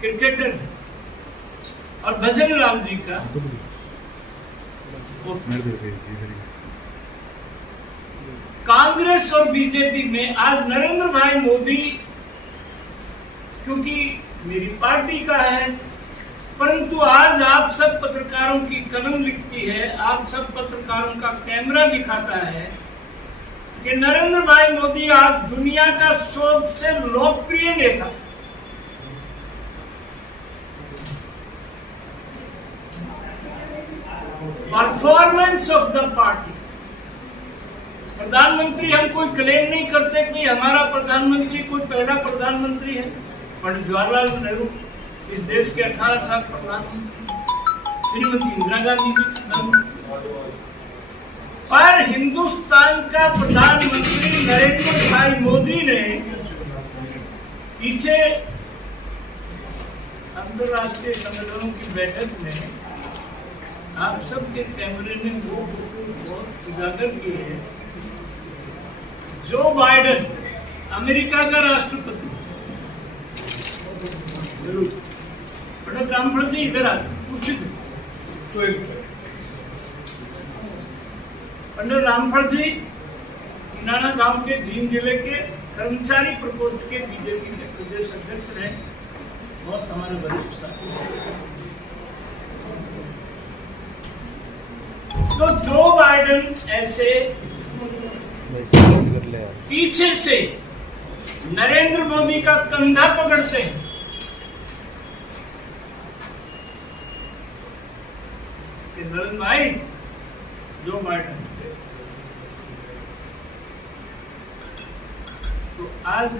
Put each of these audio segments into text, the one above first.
Cricketer और भजन लाल जी का कांग्रेस और बीजेपी में आज नरेंद्र भाई मोदी, क्योंकि मेरी पार्टी का है, परंतु आज आप सब पत्रकारों की कलम लिखती है, आप सब पत्रकारों का कैमरा दिखाता है कि नरेंद्र भाई मोदी आज दुनिया का सबसे लोकप्रिय नेता, परफॉर्मेंस ऑफ द पार्टी। प्रधानमंत्री हम कोई क्लेम नहीं करते कि हमारा प्रधानमंत्री कोई पहला प्रधानमंत्री है, पंडित जवाहरलाल नेहरू इस देश के 18 साल प्रधानमंत्री, श्रीमती इंदिरा गांधी भी, पर हिंदुस्तान का प्रधानमंत्री नरेंद्र भाई मोदी ने पीछे अंतर्राष्ट्रीय सम्मेलनों की बैठक में आप सबके कैमरे ने वो बहुत उजागर किए हैं। जो बाइडेन अमेरिका का राष्ट्रपति, पंडित रामफल जी इधर आ, पंडित रामफल जी नाना गांव के जींद जिले के कर्मचारी प्रकोष्ठ के बीजेपी के प्रदेश अध्यक्ष रहे, बहुत हमारे वरिष्ठ साथी। तो जो बाइडेन ऐसे पीछे से नरेंद्र मोदी का कंधा पकड़ते हैं, कि नरेंद्र भाई जो बाइडेन, तो आज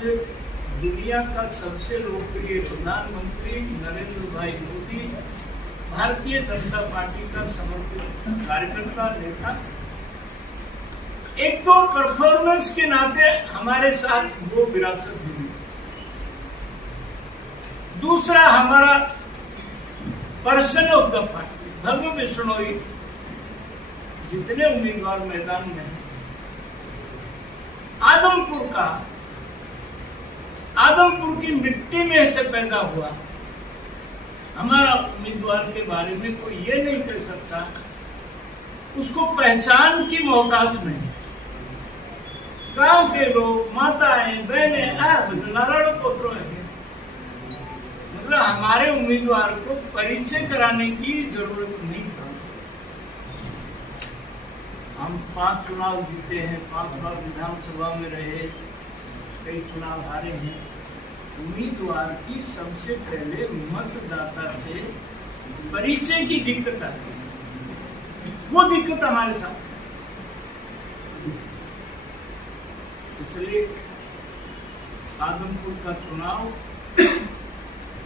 दुनिया का सबसे लोकप्रिय प्रधानमंत्री नरेंद्र भाई मोदी भारतीय जनता पार्टी का समर्पित कार्यकर्ता, नेता, एक तो परफॉर्मेंस के नाते हमारे साथ वो विरासत जुड़ी, दूसरा हमारा पर्सन ऑफ द पार्टी भव्य बिश्नोई, जितने उम्मीदवार मैदान में हैं, आदमपुर की मिट्टी में से पैदा हुआ हमारा उम्मीदवार के बारे में कोई ये नहीं कह सकता उसको पहचान की मोहताज नहीं। गांव के लोग, माताएं, बहनें, नारायण पुत्रों है, मतलब हमारे उम्मीदवार को परिचय कराने की जरूरत नहीं। हम 5 चुनाव जीते हैं, 5 बार विधानसभा में रहे, कई चुनाव हारे हैं। उम्मीदवार की सबसे पहले मतदाता से परिचय की दिक्कत आती है, वो दिक्कत हमारे साथ है। इसलिए आदमपुर का चुनाव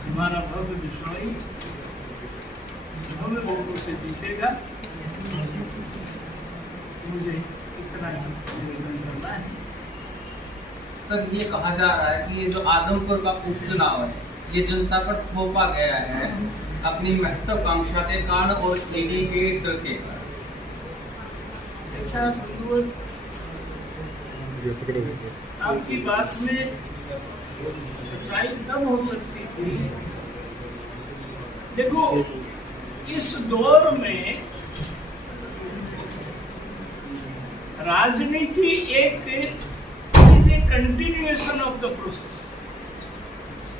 हमारा भव्य बिश्नोई भव्य वोटों से जीतेगा। मुझे इतना ही निवेदन करना है। सर, ये कहा जा रहा है कि ये जो आदमपुर का उपचुनाव है, ये जनता पर थोपा गया है अपनी महत्वाकांक्षा के कारण और ईडी के डर के कारण। ऐसा आपकी बात में सच्चाई तब हो सकती थी, देखो इस दौर में राजनीति एक कंटिन्यूएशन ऑफ द प्रोसेस।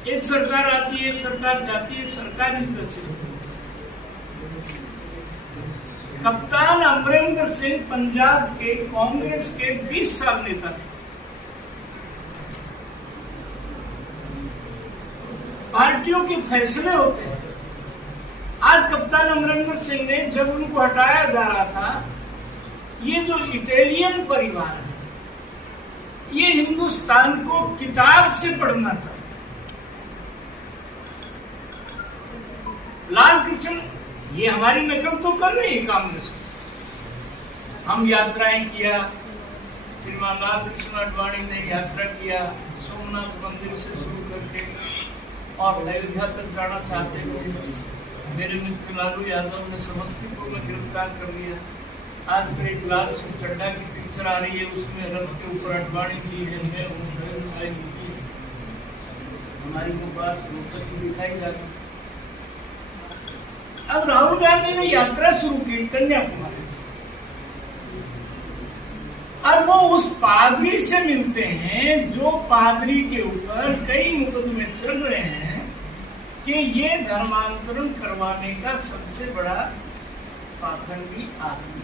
एक सरकार आती है, एक सरकार जाती है, सरकार ही प्रसिद्ध। कप्तान अमरिंदर सिंह पंजाब के कांग्रेस के 20 साल नेता थे। पार्टियों के फैसले होते हैं। आज कप्तान अमरिंदर सिंह ने जब उनको हटाया जा रहा था, ये जो इटालियन परिवार है, ये हिंदुस्तान को किताब से पढ़ना चाहता है। लाल कृष्ण ये हमारी नकल तो कर रही है कांग्रेस। हम यात्राएं किया, श्रीमान लाल कृष्ण आडवाणी ने यात्रा किया, सोमनाथ मंदिर से शुरू करके और अयोध्या तक जाना चाहते थे। मेरे मित्र लालू यादव ने समस्तीपुर में गिरफ्तार कर लिया। आज फिर एक लाल सिंह चड्ढा की पिक्चर आ रही है, उसमें रथ के ऊपर आडवाणी जी है, मैं हूँ, हमारी को बात रोककर की दिखाई जाती। अब राहुल गांधी ने यात्रा शुरू की कन्याकुमारी से, और वो उस पादरी से मिलते हैं जो पादरी के ऊपर कई मुकदमे चल रहे हैं कि ये धर्मांतरण करवाने का सबसे बड़ा पाखंडी आदमी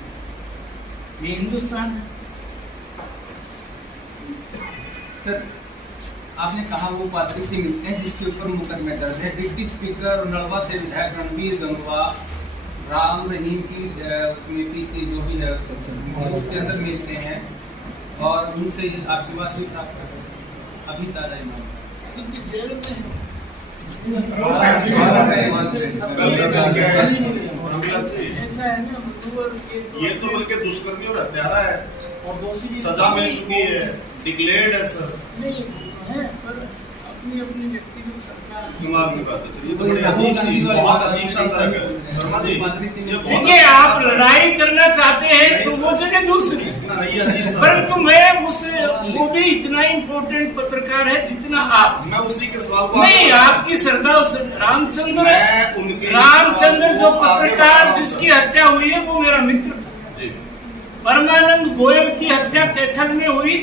ये हिंदुस्तान है। सर, आपने कहा वो पादरी से मिलते हैं जिसके ऊपर मुकदमे दर्ज है। डिप्टी स्पीकर नलवा से विधायक रणबीर गंगवा राम रहीम की समिति से जो भी है उसके अंदर मिलते हैं और उनसे आशीर्वाद भी प्राप्त करते हैं। अभी ताजा जेल में ऐसा है ना, ये तो बल्कि दुष्कर्मी और हत्यारा है और दोषी सजा मिल चुकी है, डिक्लेयर्ड है सर। नहीं है, पर अपनी अपनी व्यक्तिगत सरकार दिमाग की बात है सर, ये तो बड़ी अजीब सी, बहुत अजीब सा तरह है शर्मा जी। ये बहुत देखिए, आप लड़ाई करना चाहते हैं तो वो जगह दूसरी, ये अजीब सा, परंतु मैं उसे वो भी इतना इम्पोर्टेंट पत्रकार है जितना आप। मैं उसी के सवाल को नहीं, आपकी श्रद्धा रामचंद्र मैं उनके रामचंद्र जो सवाल को आगे पत्रकार बढ़ा रहा हूं, जिसकी हत्या हुई है वो मेरा मित्र था जी। परमानंद गोयल की हत्या कैथल में हुई,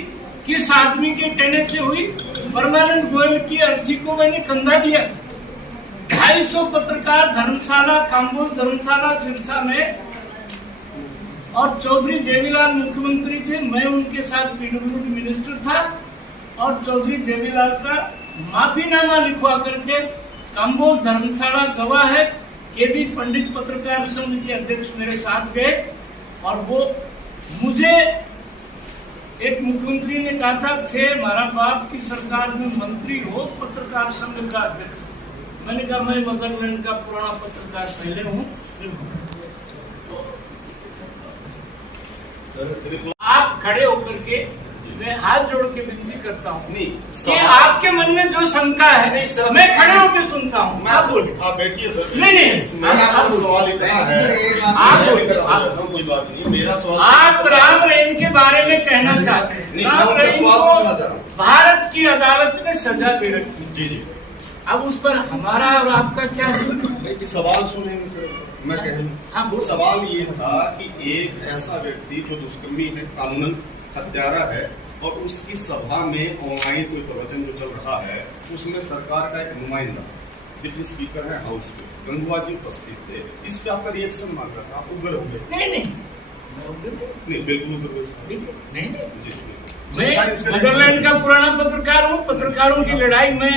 किस आदमी के कहने से हुई? परमानंद गोयल की अर्थी को मैंने कंधा दिया था। 250 पत्रकार धर्मशाला, काम्बोज धर्मशाला सिरसा में, और चौधरी देवीलाल मुख्यमंत्री थे, मैं उनके साथ पीडब्ल्यूडी मिनिस्टर था, और चौधरी देवीलाल का माफीनामा लिखवा करके काम्बोज धर्मशाला गवाह है। केबी पंडित पत्रकार संघ के अध्यक्ष मेरे साथ गए, और वो मुझे एक मुख्यमंत्री ने कहा था, थे हमारा बाप की सरकार में मंत्री हो, पत्रकार संघ का अध्यक्ष। मैंने कहा मैं मदरलैंड का पुराना पत्रकार पहले हूँ। आप खड़े होकर के, मैं हाथ जोड़ के विनती करता हूँ कि आपके मन में जो शंका है मैं खड़े होकर सुनता हूँ। आप बोलिए। आप बैठिए सर। नहीं, मेरा सवाल इतना है, आप कोई बात नहीं, मेरा सवाल, आप राम रहीम के बारे में कहना चाहते हैं। राम रहीम को भारत की अदालत ने सजा दे रखी। जी जी। अब उस पर हमारा और आपका क्या सवाल सुनेंगे सर, मैं कह रहा हूँ। सवाल ये था कि एक ऐसा व्यक्ति जो दुष्कर्मी है, कानूनन हत्यारा है, और उसकी सभा में ऑनलाइन कोई प्रवचन जो चल रहा है, उसमें सरकार का एक नुमाइंदा डिप्टी स्पीकर है हाउस के, गंगवा जी उपस्थित थे। इस पे आपका रिएक्शन मांग रहा था, आप उग्र हो गए। नहीं बिल्कुल उग्र हुए। मैं नीदरलैंड का पुराना पत्रकार हूँ। पत्रकारों की लड़ाई में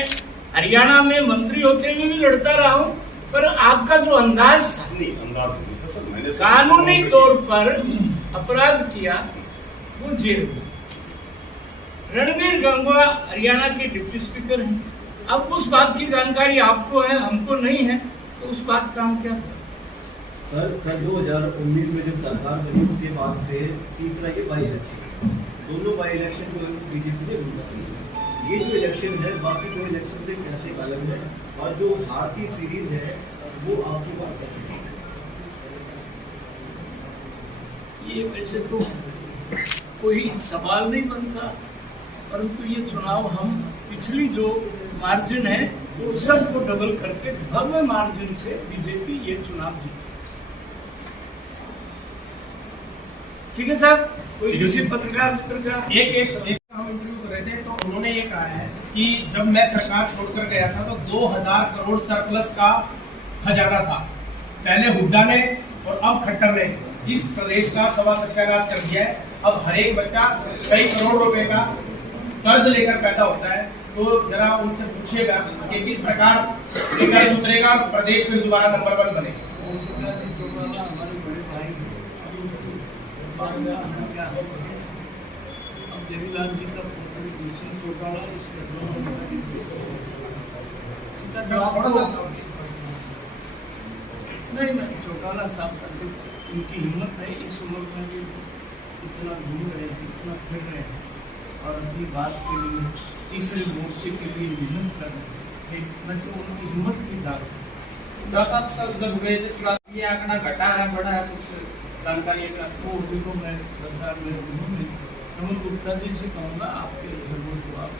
हरियाणा में मंत्री होते हुए भी लड़ता रहा हूँ, पर आपका जो अंदाज था, नहीं अंदाज नहीं था सर, मैंने कानूनी तौर पर अपराध किया, वो जेल में। रणबीर गंगवा हरियाणा के डिप्टी स्पीकर हैं। अब उस बात की जानकारी आपको है, हमको नहीं है, तो उस बात का हम क्या सर 2019 में जब सरकार बनी उसके बाद से तीसरा ये बाई इलेक्शन, दोनों बाई इलेक्शन जो बीजेपी ने लड़ी। ये जो इलेक्शन है बाकी दो इलेक्शन से कैसे अलग है, और जो भारतीय सीरीज है वो आपकी बात कैसे है? ये वैसे तो कोई सवाल नहीं बनता, परंतु ये चुनाव हम पिछली जो मार्जिन है वो सबको डबल करके भव्य मार्जिन से बीजेपी ये चुनाव जीती। ठीक है साहब, कोई किसी पत्रकार मित्र का एक हम इंटरव्यू कर रहे थे, तो उन्होंने ये कहा है कि जब मैं सरकार छोड़कर गया था तो 2000 करोड़ सरप्लस का खजाना था। पहले हुड्डा ने और अब खट्टर ने इस प्रदेश का सवा सत्यानाश कर दिया है। अब हर एक बच्चा कई करोड़ रुपए का कर्ज लेकर पैदा होता है, तो जरा उनसे पूछिएगा कि किस प्रकार कर्ज उतरेगा, प्रदेश फिर दोबारा नंबर 1 बनेगा। अब देवीलाल जी का पुत्र भूषण चौटाला नहीं चौटाला साहब का उनकी हिम्मत है, इस उम्र में भी इतना घूम रहे हैं, इतना फिर रहे हैं, और अपनी बात के लिए तीसरे मोर्चे के लिए मेहनत कर रहे हैं। मैं तो उनकी हिम्मत की दाद है। सर जब गए थे ये आंकड़ा घटा है, बढ़ा है, कुछ जानकारी है? तो देखो, मैं सरकार में हूँ, रमन गुप्ता जी से कहूँगा आपके जरूर जवाब।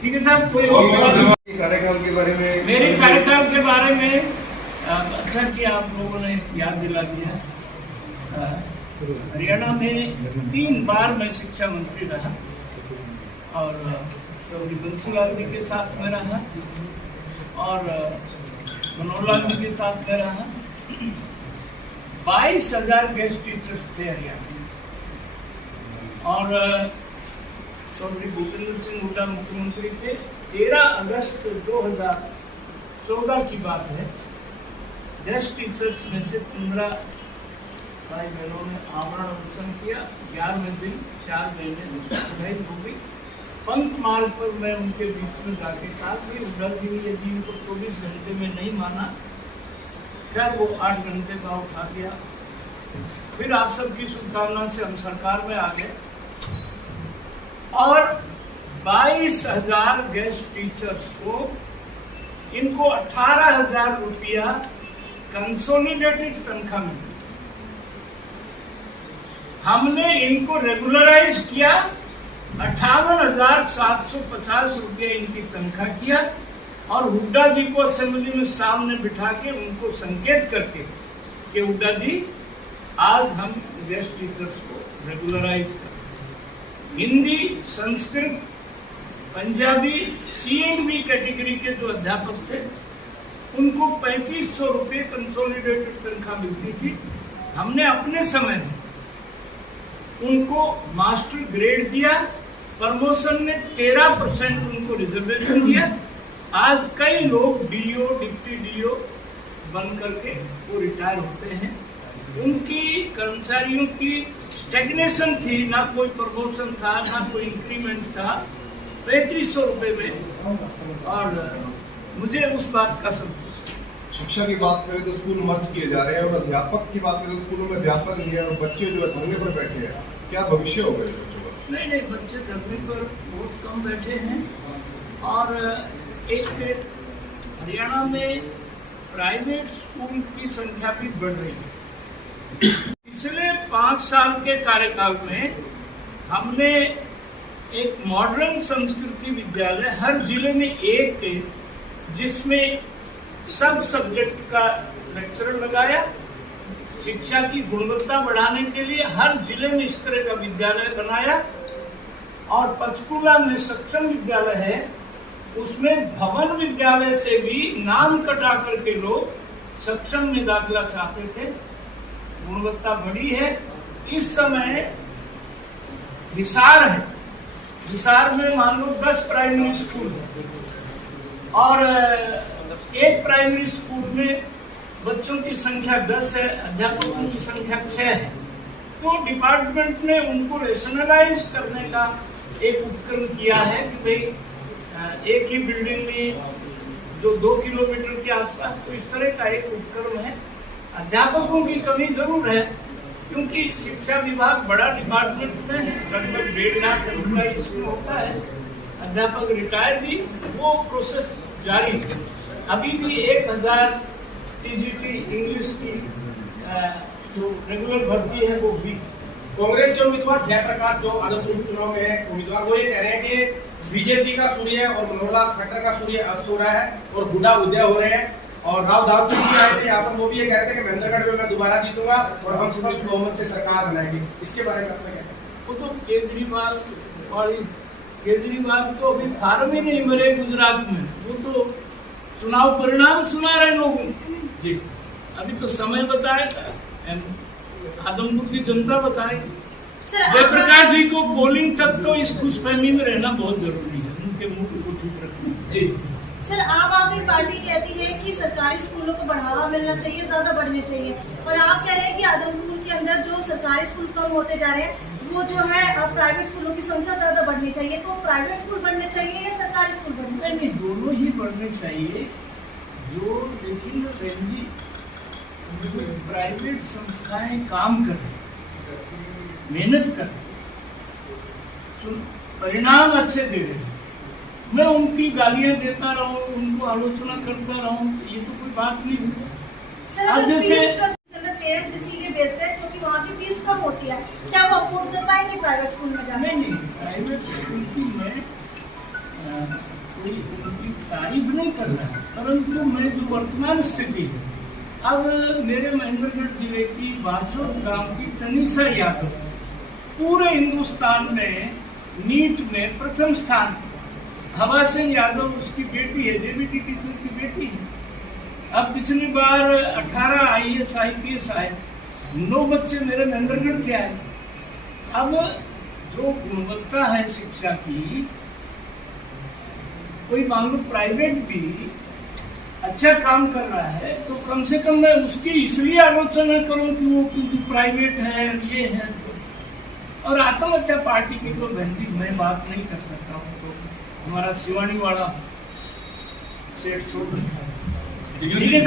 ठीक है साहब, कोई और सवाल? कार्यकाल के बारे में, मेरे कार्यकाल के बारे में अच्छा किया आप लोगों ने याद दिला दिया। हरियाणा में 3 बार मैं शिक्षा मंत्री रहा और चौधरी बंसीलाल जी के साथ में रहा और मनोहर लाल जी के साथ में रहा। 22,000 गेस्ट टीचर्स थे हरियाणा में और चौधरी भूपेंद्र सिंह हुड्डा मुख्यमंत्री थे। 13 अगस्त 2014 की बात है। गेस्ट टीचर्स में से 15 भाई बहनों ने आवरण अनशन किया। 11वें दिन 4 महीने पढ़ाई हो गई। पंथ मार्ग पर मैं उनके बीच में जाके कहा कि हुड्डा जी यदि इनको 24 घंटे में नहीं माना, खैर वो 8 घंटे का उठा दिया। फिर आप सबकी शुभकामना से हम सरकार में आ गए और 22,000 गेस्ट टीचर्स को इनको 18,000 रुपया कंसोलिडेटेड तनख्वाह मिलती थी। हमने इनको रेगुलराइज किया, 58,750 रुपया इनकी तनख्वाह किया और हुड्डा जी को असेंबली में सामने बिठा के उनको संकेत करके कि हुड्डा जी आज हम गेस्ट टीचर्स को रेगुलराइज कर। हिंदी, संस्कृत, पंजाबी, C&B कैटेगरी के जो अध्यापक थे उनको 3500 रुपये कंसोलिडेटेड तनख्वाह मिलती थी। हमने अपने समय में उनको मास्टर ग्रेड दिया, प्रमोशन में 13% उनको रिजर्वेशन दिया। आज कई लोग DO, डिप्टी DO बन करके वो रिटायर होते हैं। उनकी कर्मचारियों की स्टेगनेशन थी, ना कोई प्रमोशन था ना कोई इंक्रीमेंट था, 3500 रुपये में। और मुझे उस बात का संतोष। शिक्षा की बात करें तो स्कूल मर्ज किए जा रहे हैं और अध्यापक की बात करें तो स्कूलों में अध्यापक नहीं है और बच्चे जो है धरने पर बैठे हैं। क्या भविष्य होगा इस बच्चों का? नहीं, बच्चे धरने पर बहुत कम बैठे हैं और एक हरियाणा में प्राइवेट स्कूल की संख्या भी बढ़ रही है। पिछले 5 साल के कार्यकाल में हमने एक मॉडर्न संस्कृति विद्यालय हर जिले में एक, जिसमें सब सब्जेक्ट का लेक्चरर लगाया। शिक्षा की गुणवत्ता बढ़ाने के लिए हर जिले में इस तरह का विद्यालय बनाया और पंचकूला में सक्षम विद्यालय है, उसमें भवन विद्यालय से भी नाम कटा करके लोग सक्षम में दाखिला चाहते थे। गुणवत्ता बढ़ी है। इस समय हिसार है, हिसार में मान लो 10 प्राइमरी स्कूल है और एक प्राइमरी स्कूल में बच्चों की संख्या 10 है, अध्यापकों की संख्या 6 है। तो डिपार्टमेंट ने उनको रेशनलाइज करने का एक उपक्रम किया है कि भाई एक ही बिल्डिंग में जो 2 किलोमीटर के आसपास, तो इस तरह का एक उपक्रम है। अध्यापकों की कमी जरूर है क्योंकि शिक्षा विभाग बड़ा डिपार्टमेंट में लगभग 1.5 लाख एम्प्लॉय इसमें होता है। अध्यापक रिटायर भी, वो प्रोसेस जारी है। अभी भी 1000 TGT इंग्लिश की जो रेगुलर भर्ती है वो भी। कांग्रेस के उम्मीदवार जयप्रकाश जो आदमपुर चुनाव में है उम्मीदवार, वो ये कह रहे हैं कि बीजेपी का सूर्य और मनोहर लाल खट्टर का सूर्य अस्त हो रहा है और हुड्डा उदय हो रहे हैं। और राव दाऊ सिंह भी आए थे यहाँ पर, वो भी ये कह रहे थे कि महेंद्रगढ़ में मैं दोबारा जीतूंगा और हम स्पष्ट बहुमत से सरकार बनाएंगे। इसके बारे में आपका क्या कहना है? वो तो केजरीवाल तो अभी फार्म ही नहीं भरे गुजरात में, वो तो चुनाव परिणाम सुना रहे लोगों जी। अभी तो समय बताएगा, आदमपुर की जनता बताएगी। जयप्रकाश जी को पोलिंग तक तो इस खुशफहमी में रहना बहुत जरूरी है, उनके मूड को ठीक रखना जी। सर, आम आदमी पार्टी कहती है कि सरकारी स्कूलों को बढ़ावा मिलना चाहिए, ज्यादा बढ़ने चाहिए, और आप कह रहे हैं कि आदमपुर के अंदर जो सरकारी स्कूल कम होते जा रहे हैं, वो जो है प्राइवेट स्कूलों की संख्या ज्यादा बढ़नी चाहिए। तो प्राइवेट स्कूल बढ़ने चाहिए या सरकारी स्कूल बढ़ने चाहिए? नहीं, दोनों ही बढ़ने चाहिए। जो लेकिन रेंजी प्राइवेट संस्थाएं काम कर रही, मेहनत कर रही, परिणाम अच्छे दे रहे हैं, मैं उनकी गालियां देता रहूं, उनको आलोचना करता रहूं, ये तो कोई बात नहीं हुई। सर, अगर फीस पेरेंट्स इसीलिए भेजते हैं क्योंकि वहाँ की फीस कम होती है, क्या वो अफोर्ड कर पाएंगे प्राइवेट स्कूल में जाने? नहीं, प्राइवेट स्कूल की मैं कोई उनकी तारीफ नहीं कर रहा, परंतु मैं जो वर्तमान स्थिति है, अब मेरे महेंद्रगढ़ जिले की बाछोर गांव की तनिषा यादव पूरे हिंदुस्तान में नीट में प्रथम स्थान, हवा सिंह यादव उसकी बेटी है, जेबीटी टीचर की बेटी है। अब पिछली बार 18 IAS IPS आए, 9 बच्चे मेरे महेंद्रगढ़ के आए। अब जो गुणवत्ता है शिक्षा की, कोई मान लो प्राइवेट भी अच्छा काम कर रहा है तो कम से कम मैं उसकी इसलिए आलोचना करूं कि वो क्योंकि प्राइवेट है, ये है। और आत्महत्या पार्टी की तो बहन जी मैं बात नहीं कर सकता हूँ, तो हमारा शिवानी वाला सेठ छोड़ रखा है। ठीक है।